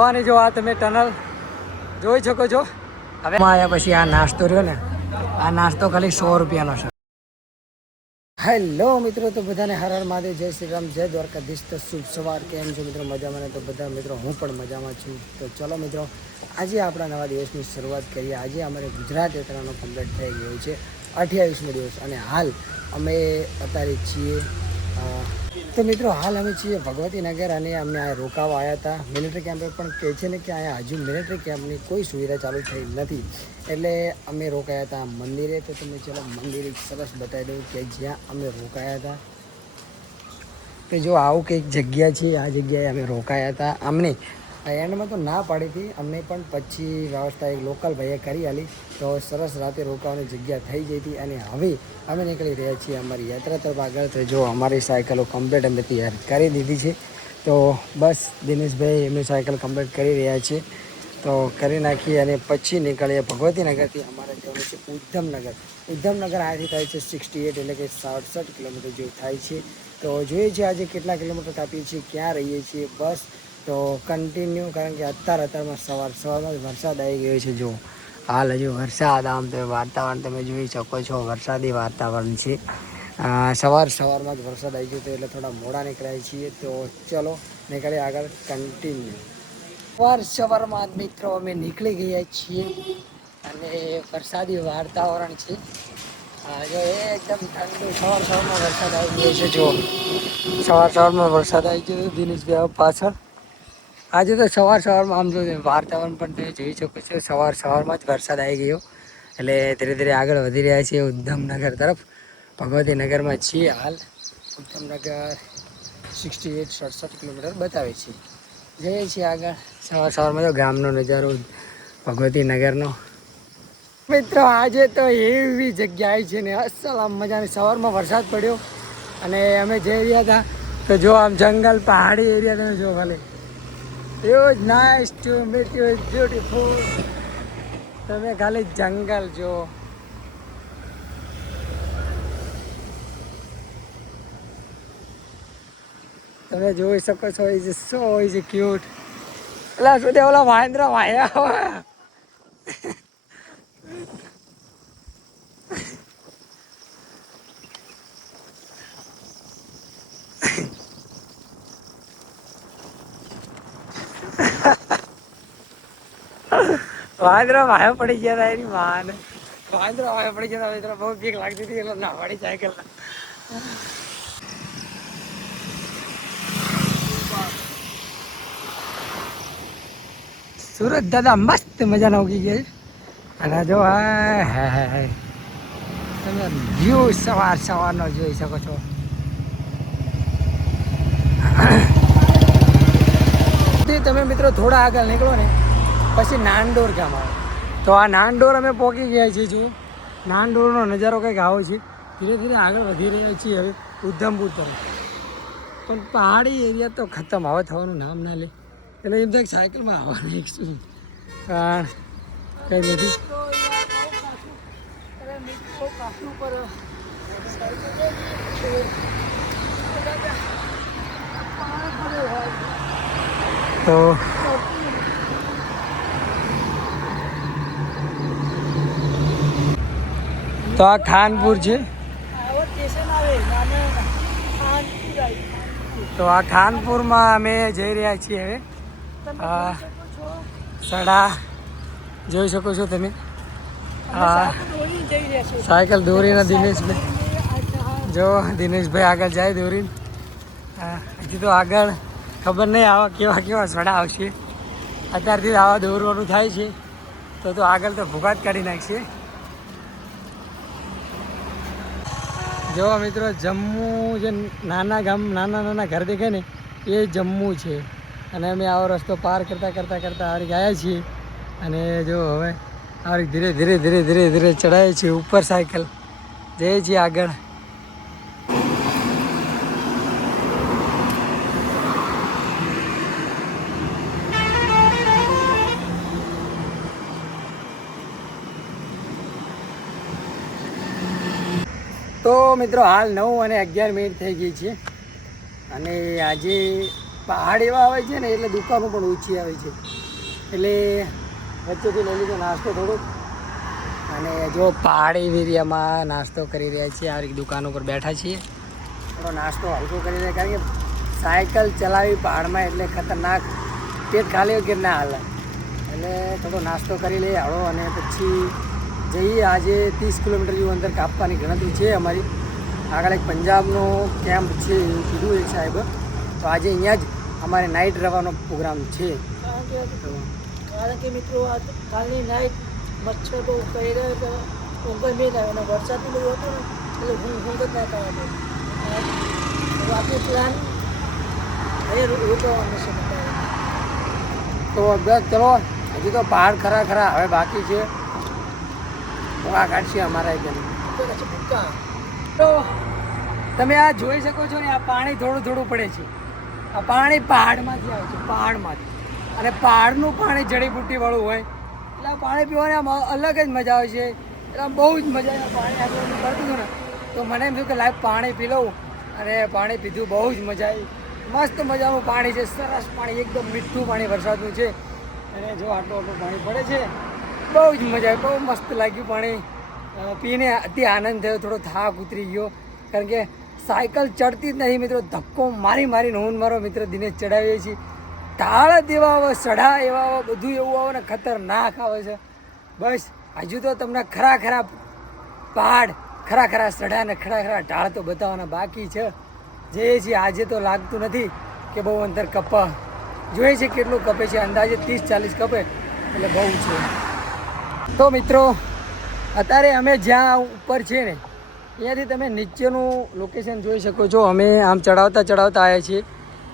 જો આ તમે ટનલ જોઈ શકો છો. હવે આવ્યા પછી આ નાસ્તો રહ્યો ને, આ નાસ્તો ખાલી 100 રૂપિયાનો છે. હેલો મિત્રો, તો બધાને હર હર મહાદેવ, જય શ્રી રામ, જય દ્વારકાધીશ. તો શુભ સવાર. કેમ છો મિત્રો? મજામાં? તો બધા મિત્રો હું પણ મજામાં છું. તો ચલો મિત્રો, આજે આપણા નવા દિવસની શરૂઆત કરીએ. આજે અમારે ગુજરાત યાત્રાનો કમ્પ્લીટ થઈ ગયો છે, 28મો દિવસ. અને હાલ અમે અત્યારે છીએ તો મિત્રો હાલ અમે છીએ ભગવતીનગર, અને અમને આ રોકાવા આવ્યા હતા. મિલિટરી કેમ્પે પણ કહે છે ને કે અહીંયા હજુ મિલિટરી કેમ્પની કોઈ સુવિધા ચાલુ થઈ નથી, એટલે અમે રોકાયા હતા મંદિરે. તો તમે ચલો મંદિરે સરસ બતાવી દઉં કે જ્યાં અમે રોકાયા હતા. તો જો આવું કંઈક જગ્યા છે, આ જગ્યાએ અમે રોકાયા હતા. અમને એન્ડમાં તો ના પાડી હતી અમને, પણ પછી વ્યવસ્થા એક લોકલ ભાઈએ કરી આલી, તો સરસ રાતે રોકાવાની જગ્યા થઈ ગઈ હતી. અને હવે અમે નીકળી રહ્યા છીએ અમારી યાત્રા તરફ આગળ. તો જો અમારી સાયકલો કમ્પ્લીટ અમે તૈયાર કરી દીધી છે. તો બસ દિનેશભાઈ એમની સાયકલ કમ્પ્લીટ કરી રહ્યા છે, તો કરી નાખી અને પછી નીકળીએ ભગવતીનગરથી. અમારે જવાનું છે ઉધમનગર. ઉધમનગર અહીંથી થાય છે 68, એટલે કે 67 કિલોમીટર જેવું થાય છે. તો જોઈએ છીએ આજે કેટલા કિલોમીટર કાપીએ છીએ, ક્યાં રહીએ છીએ. બસ તો કન્ટિન્યુ, કારણ કે અત્યારમાં સવારમાં જ વરસાદ આવી ગયો છે. જો હાલ હજુ વરસાદ, આમ તો વાતાવરણ તમે જોઈ શકો છો, વરસાદી વાતાવરણ છે. સવારમાં જ વરસાદ આવી ગયો હતો, એટલે થોડા મોડા નીકળ્યા છીએ. તો ચલો નીકળીએ આગળ કન્ટિન્યુ. સવારમાં જ મિત્રો અમે નીકળી ગયા છીએ, અને વરસાદી વાતાવરણ છે. જો એકદમ ઠંડુ, સવારમાં વરસાદ આવી ગયો છે. જો સવારમાં વરસાદ આવી ગયો. દિનેશભાઈ પાછળ આજે તો સવારમાં આમ જો વાતાવરણ પણ તમે જોઈ શકો છો, સવારમાં જ વરસાદ આવી ગયો. એટલે ધીરે ધીરે આગળ વધી રહ્યા છીએ ઉધમનગર તરફ. ભગવતીનગરમાં છીએ હાલ. ઉધમનગર 67 કિલોમીટર બતાવે છે. જઈએ છીએ આગળ. સવારમાં તો ગામનો નજારો ભગવતીનગરનો. મિત્રો આજે તો એવી જગ્યાએ છે ને, અસલ આમ મજાની. સવારમાં વરસાદ પડ્યો અને અમે જઈ રહ્યા હતા, તો જો આમ જંગલ, પહાડી એરિયા તમે જો ખાલી. It was nice to meet you. It's beautiful. તમે ખાલી જંગલ જો. તમે જોઈ શકો છો. Is so is cute. એટલે શું તે ઓલા મહેન્દ્ર વાયા વાંદરા વાયા પડી ગયા હતા એની માને. વાંદરા વાયા પડી ગયા હતા. બહુ બીક લાગતી હતી, એટલે ના વાળી સાયકલ. સુરત દાદા મસ્ત મજાના ઉગી ગયા. અને જો હા તમે વ્યૂ સવારનો જોઈ શકો છો. તમે મિત્રો થોડા આગળ નીકળો ને, પછી નાનડોર ગામ આવે. તો આ નાનડોર અમે પહોંચી ગયા છીએ. જો નાનડોરનો નજારો કંઈક આવો છે. ધીરે ધીરે આગળ વધી રહ્યા છીએ હવે ઉધમપુર તરફ. પણ પહાડી એરિયા તો ખતમ, હવે થવાનું નામ ના લે. એટલે એમ થાય સાયકલમાં આવવાનું એક શું કંઈ નથી. તો આ ખાનપુર છે. તો આ ખાનપુરમાં અમે જઈ રહ્યા છીએ હવે. સડા જોઈ શકો છો તમે. સાયકલ દોરીને દિનેશભાઈ, જો દિનેશભાઈ આગળ જાય દોરીને. હજી તો આગળ ખબર નહીં આવા કેવા સડા આવશે. અત્યારથી આવા દોરવાનું થાય છે, તો આગળ તો ભૂકાત કાઢી નાખશે. જો મિત્રો જમ્મુ, જે નાના ઘર દેખાય ને, એ જમ્મુ છે. અને અમે આવો રસ્તો પાર કરતાં આવી ગયા છીએ. અને જો હવે આવી ધીરે ચડાવીએ છીએ ઉપર સાયકલ. જઈએ છીએ આગળ. તો મિત્રો હાલ 9:11 થઈ ગઈ છે. અને આજે પહાડ એવા આવે છે ને એટલે દુકાનો પણ ઓછી આવે છે, એટલે વચ્ચેથી લઈ લીધો નાસ્તો થોડોક. અને જો પહાડી એરિયામાં નાસ્તો કરી રહ્યા છીએ, આ દુકાન ઉપર બેઠા છીએ, થોડો નાસ્તો હલકો કરી રહ્યા, કારણ કે સાયકલ ચલાવી પહાડમાં એટલે ખતરનાક, પેટ ખાલી હોય કે ના હાલે, એટલે થોડો નાસ્તો કરી લઈએ હળો. અને પછી જઈએ. આજે 30 કિલોમીટર જેવું અંતર કાપવાની ગણતરી છે અમારી. આગળ એક પંજાબનો કેમ્પ છે એવું કીધું એક સાહેબ, તો આજે અહીંયા જ અમારે નાઇટ રહેવાનો પ્રોગ્રામ છે. કારણ કે મિત્રો આ કાલની નાઇટ મચ્છર બહુ કહી રહ્યો તો ઊંઘ મેં આવે અને વરસાદનું બધું હતું ને એટલે ઊંઘ જ ના થાય આપણે. આપણું પ્લાન એ રોકવાનું છે. તો બસ ચલો, હજી તો પહાડ ખરા ખરા હવે બાકી છે, આ કાઢશે અમારા એકદમ. તો તમે આ જોઈ શકો છો ને, આ પાણી થોડું થોડું પડે છે. આ પાણી પહાડમાંથી આવે છે, પહાડમાંથી. અને પહાડનું પાણી જડીબુટ્ટીવાળું હોય એટલે આ પાણી પીવાની આમ અલગ જ મજા આવે છે. એટલે આમ બહુ જ મજા આવે. પાણી આગળ કરતું હતું ને તો મને એમ થયું કે લાઈવ પાણી પી લઉં, અને પાણી પીધું, બહુ જ મજા આવી. મસ્ત મજાનું પાણી છે, સરસ પાણી, એકદમ મીઠું પાણી વરસાદનું છે. અને જો આટલું આટલું પાણી પડે છે, બહુ જ મજા આવી, બહુ મસ્ત લાગ્યું પાણી પીને. અતિ આનંદ થયો, થોડો થાક ઉતરી ગયો, કારણ કે સાયકલ ચડતી જ નહીં મિત્રો. ધક્કો મારી મારીને હું મારો મિત્ર દિનેશ ચડાવીએ છીએ. ઢાળ જ એવા આવે, સડા એવા આવે, બધું એવું આવે ને ખતરનાક આવે છે. બસ હજુ તો તમને ખરા ખરા પહાડ, ખરા ખરા સડા ને ખરા ખરા ઢાળ તો બતાવવાના બાકી છે. જઈએ છીએ. આજે તો લાગતું નથી કે બહુ અંતર કપા, જોઈએ છે કેટલું કપે છે, અંદાજે 30-40 કપે, એટલે બહુ છે. તો મિત્રો અત્યારે અમે જ્યાં ઉપર છે ને અહીંયાથી તમે નીચેનું લોકેશન જોઈ શકો છો. અમે આમ ચડાવતા ચડાવતા આવ્યા છીએ,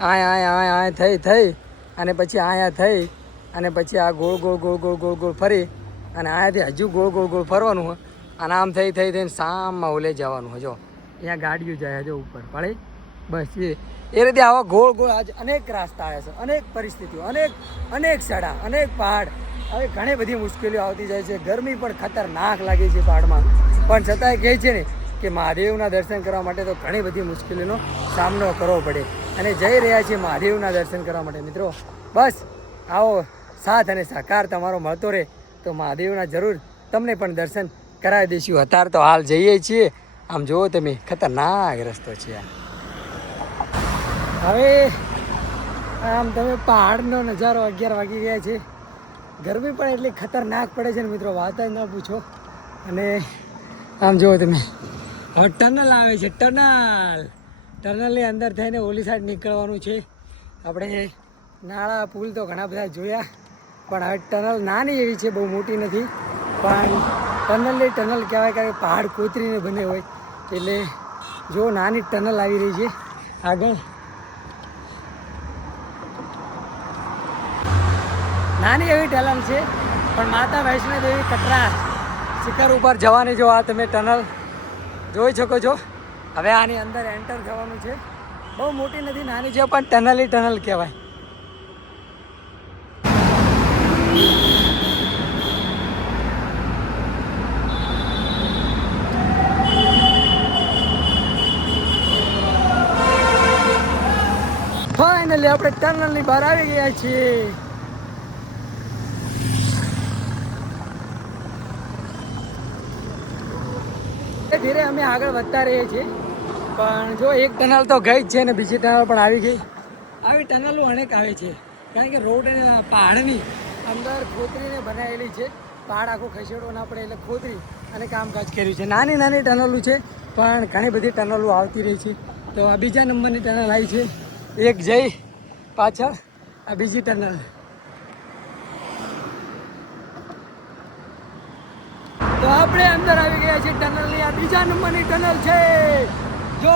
આ થઈ અને પછી અહીંયા થઈ અને પછી આ ગોળ ગોળ ગોળ ગોળ ગોળ ગોળ ફરી અને અહીંયાથી હજુ ગોળ ગોળ ગોળ ફરવાનું હોય અને આમ થઈને સામમાં ઓલે જવાનું હોય. જો અહીંયા ગાડીઓ જાય જો ઉપર ભલે, બસ એ રીતે આવા ગોળ ગોળ આજે અનેક રાસ્તા આવ્યા છે, અનેક પરિસ્થિતિઓ, અનેક સડા, અનેક પહાડ. હવે ઘણી બધી મુશ્કેલીઓ આવતી જાય છે. ગરમી પણ ખતરનાક લાગે છે પહાડમાં, પણ છતાંય કહે છે ને કે મહાદેવના દર્શન કરવા માટે તો ઘણી બધી મુશ્કેલીનો સામનો કરવો પડે, અને જઈ રહ્યા છીએ મહાદેવના દર્શન કરવા માટે. મિત્રો બસ આવો, સાથ અને સહકાર તમારો મળતો રહે તો મહાદેવના જરૂર તમને પણ દર્શન કરાવી દઈશું. અત્યારે તો હાલ જઈએ છીએ. આમ જુઓ તમે, ખતરનાક રસ્તો છે. હવે આમ તમે પહાડનો નજારો, 11 વાગી ગયા છે. ગરમી પણ એટલી ખતરનાક પડે છે ને મિત્રો, વાત જ ના પૂછો. અને આમ જુઓ તમે, હવે ટનલ આવે છે, ટનલની અંદર થઈને ઓલી સાઈડ નીકળવાનું છે. આપણે નાળા પુલ તો ઘણા બધા જોયા, પણ હવે ટનલ નાની એવી છે, બહુ મોટી નથી, પણ ટનલ કહેવાય, કારણ કે પહાડ કોતરીને બને હોય એટલે જો નાની ટનલ આવી રહી છે આગળ. નાની એવી ટનલ છે, પણ માતા વૈષ્ણો દેવી કટરા શિખર ઉપર જવાની જો આ તમે ટનલ જોઈ શકો છો. હવે આની અંદર એન્ટર થવાનું છે. બહુ મોટી નથી, નાની છે, પણ ટનલ કહેવાય. ફાઇનલી આપણે ટનલની બહાર આવી ગયા છીએ. ધીરે અમે આગળ વધતા રહીએ છીએ, પણ જો એક ટનલ તો ગઈ જ છે ને બીજી ટનલ પણ આવી ગઈ. આવી ટનલો અનેક આવે છે, કારણ કે રોડ પહાડની અંદર ખોતરીને બનાવેલી છે. પહાડ આખો ખસેડવો ના પડે એટલે ખોતરી અને કામકાજ કર્યું છે. નાની નાની ટનલો છે, પણ ઘણી બધી ટનલો આવતી રહી છે. તો આ બીજા નંબરની ટનલ આવી છે, એક જઈ પાછળ આ બીજી ટનલ. તો આપણે અંદર આવી ગયા છીએ ટનલની. આ બીજા નંબરની ટનલ છે. જો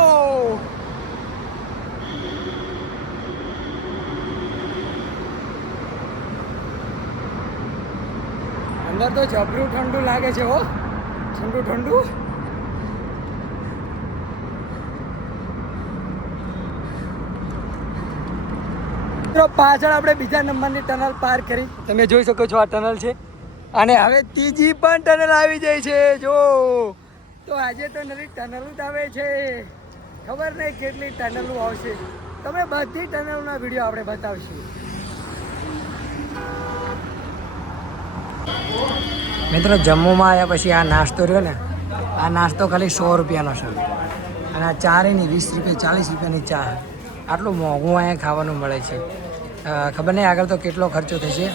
અંદર તો જબરું ઠંડુ લાગે છે. હો, ઠંડુ. પાછળ આપણે બીજા નંબરની ટનલ પાર કરી, તમે જોઈ શકો છો આ ટનલ છે. અને હવે ત્રીજી પણ ટનલ આવી જાય છે. જો તો આજે તો નવી ટનલો જ આવે છે, ખબર નહીં કેટલી ટનલો આવશે. તમે બધી ટનલના વિડીયો આપણે બતાવશું. મિત્રો જમ્મુમાં આવ્યા પછી આ નાસ્તો રહ્યો ને, આ નાસ્તો ખાલી 100 રૂપિયાનો છે. અને આ ચારેની 20 રૂપિયા 40 રૂપિયાની ચા. આટલું મોંઘું અહીંયા ખાવાનું મળે છે. ખબર નહીં આગળ તો કેટલો ખર્ચો થશે,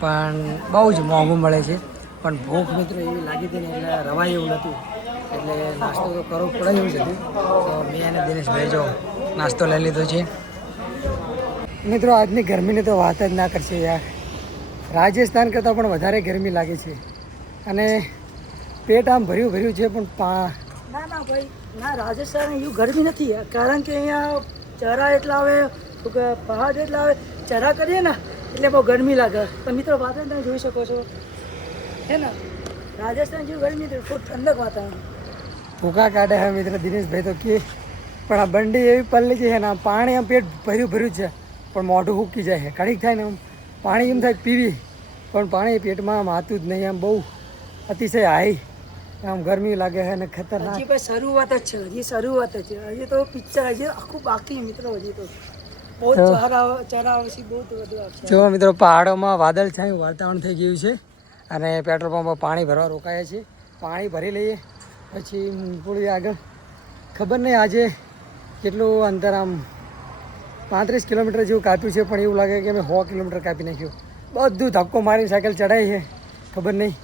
પણ બહુ જ મોંઘું મળે છે. પણ ભૂખ મિત્રો એવી લાગી હતી ને એટલે રવાય એવું નહોતું, એટલે નાસ્તો તો કરવો પડે એવું જ હતું. તો મેં અને દિનેશભાઈ જો નાસ્તો લઈ લીધો છે. મિત્રો આજની ગરમીની તો વાત જ ના કરશે યાર. રાજસ્થાન કરતાં પણ વધારે ગરમી લાગે છે અને પેટ આમ ભર્યું ભર્યું છે. પણ ના ના ભાઈ ના, રાજસ્થાન એવું ગરમી નથી યાર. કારણ કે અહીંયા ચરા એટલા આવે, પહાડ એટલા આવે, ચરા કરીએ ને એટલે બહુ ગરમી લાગે. પણ મિત્રો વાતાવરણ તમે જોઈ શકો છો, હે ને રાજસ્થાન જેવું ગરમી નથી, ખૂબ ઠંડક વાતાવરણ. ભૂકા કાઢે હે મિત્ર દિનેશભાઈ તો કે. પણ આ બંડી એવી પલ્લી છે ને, પાણી આમ પેટ ભર્યું ભર્યું છે પણ મોઢું હુકી જાય છે. ઘડીક થાય ને આમ પાણી એમ થાય પીવી, પણ પાણી પેટમાં આમ આતું જ નહીં. આમ બહુ અતિશય હાઈ આમ ગરમી લાગે છે અને ખતરનાક. હજી ભાઈ શરૂઆત જ છે, હજી શરૂઆત જ છે. હજી તો પિક્ચર હજી આખું બાકી મિત્રો. હજી તો બહુ ચરા આવશે, બહુ બધું આવશે. જો મિત્રો પહાડોમાં વાદળછાયું વાતાવરણ થઈ ગયું છે અને પેટ્રોલ પંપમાં પાણી ભરવા રોકાયા છે. પાણી ભરી લઈએ પછી થોડી આગળ. ખબર નહીં આજે કેટલું અંતર, આમ 35 કિલોમીટર જેવું કાપ્યું છે, પણ એવું લાગે કે અમે 100 કિલોમીટર કાપી નાખ્યું. બધું ધક્કો મારીને સાયકલ ચડાવી છે. ખબર નહીં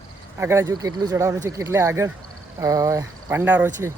આગળ હજુ કેટલું ચડાવવાનું છે, કેટલે આગળ ભંડારો છે.